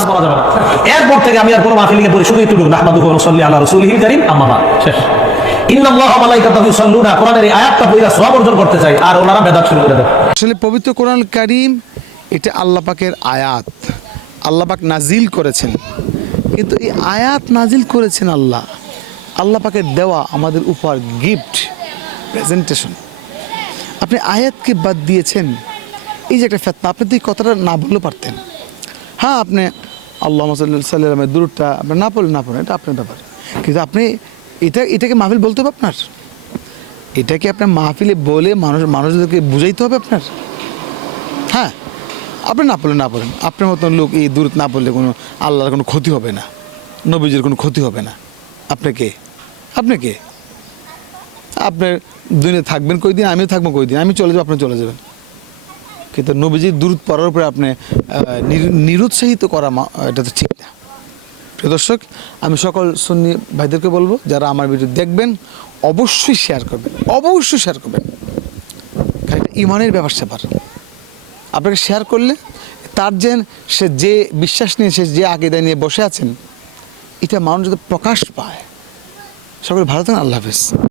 একটু। এরপর থেকে আমি আর কোনো মাহফিলিকে পড়ি, শুধু একটু আম্মা শেষ। পবিত্র কোরআন এটা আল্লাহ পাকের আয়াত। আল্লাহ পাক নাজিল করেছেন। কিন্তু এই আয়াত নাজিল করেছেন আল্লাহ। আল্লাহ পাকের দেওয়া আমাদের উপহার গিফট প্রেজেন্টেশন আপনি আয়াতকে বাদ দিয়েছেন। এই যে একটা ফেতনা, আপনি তো এই কথাটা না বললেও পারতেন। হ্যাঁ আপনি আল্লাহ সাল্লামের দূরটা আপনি না পড়লেন না পড়লেন এটা আপনার ব্যাপার। কিন্তু আপনি এটা, এটাকে মাহফিল বলতে হবে আপনার। এটাকে আপনার মাহফিলে বলে মানুষ, মানুষদেরকে বুঝাইতে হবে আপনার। হ্যাঁ আপনি না পড়লে না পড়েন আপনার মতন লোক এই দূর না পড়লে কোনো আল্লাহর কোনো ক্ষতি হবে না। নবীজির কোনো ক্ষতি হবে না। আপনি কে? আপনি কে? আপনার দুনিয়া থাকবেন কই দিন আমিও থাকব কই দিন আমি চলে যাব, আপনি চলে যাবেন। কিন্তু নবীজির দূর পড়ার উপরে আপনি নিরুৎসাহিত করা এটা তো ঠিক না। প্রিয় দর্শক, আমি সকল সুন্নি ভাইদেরকে বলব, যারা আমার ভিডিও দেখবেন, অবশ্যই শেয়ার করবেন। অবশ্যই শেয়ার করবেন। ইমানের ব্যাপার স্যাপার। আপনাকে শেয়ার করলে তার যে সে যে বিশ্বাস নিয়ে সে যে আগে নিয়ে বসে আছেন, এটা মানুষ যদি প্রকাশ পায়। সকলে ভালো থাকেন, আল্লাহ হাফেজ।